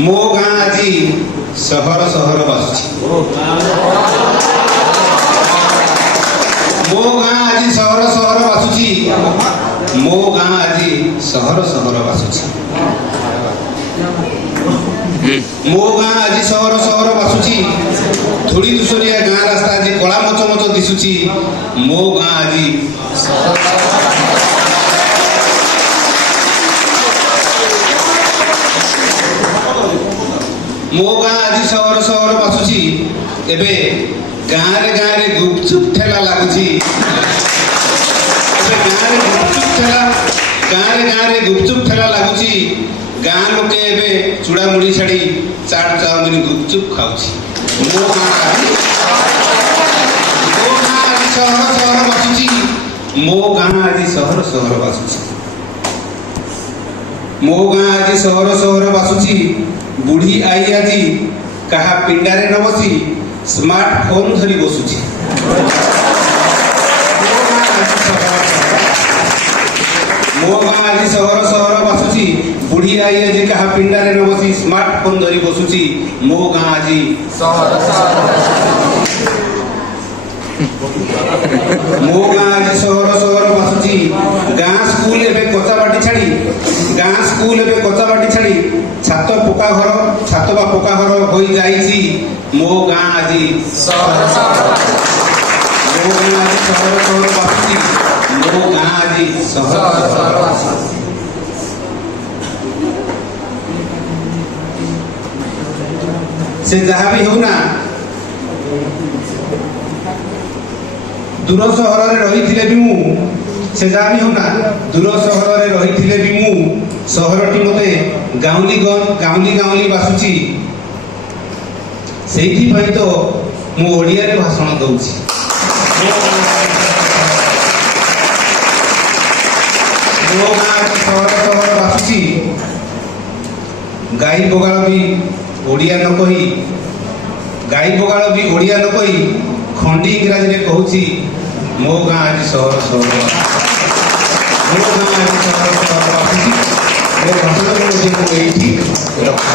मो गाँ आज सहर सहर बासुची मो गाँ आज सहर सहर बासुची मो गाँ आज सहर सहर बासुची मो गाँ आज सहर सहर बासुची धूली दुसरिया गाँ रास्ता आज कला मच मच दिशुची मो गाँ आज मो गाँ आज सहर सहर बासुची एबे गाँ रे गुपचुप ठेला लागुची एबे गाँ रे गुपचुप ठेला लागुची गाँ लोके एबे चूड़ा मुड़ी छाड़ी चाट चाउमिन गुपचुप खाउची मो गाँ आज सहर सहर बासुची मो गाँ आज सहर सहर बासुची मो गाँ आज सहर सहर बासुची बुढ़ी आई आज कहा पिंडारे न बसी स्मार्टफोन धरी बसुची मो गाँ आज सहर सहर बासुची बुढ़ी आई आज कहा पिंडारे न बसी स्मार्टफोन धरी बसुची मो गाँ आज मो गाँ आज सहर सहर बासुची गाँ स्कूल एबे कच्चा बाटी छाड़ी गाँ स्कूल एबे कच्चा बाटी छाड़ी छात पक्का घर छात बा पक्का घर हो जाइछि मो गाँ आज सहर सहर बासुची मो गाँ आज सहर सहर से जहाँ भी हो ना दूर सहर रही भी मु से जहाँ भी हो ना दूर सहर रही भी मु सहरटी मते गाउली गाउली बासुची सेठी भाई तो मु ओडिया रे भाषण दउची मो गाँ सहर सहर बासुची गाई बगाल भी ओडिया न कही गाई बगाल भी ओडिया न कही खंडी इंग्राजी रे कहूची मो गाँ आज सहर सहर मो गाँ आज सहर सहर बासुची मो भाषण को एठी रखा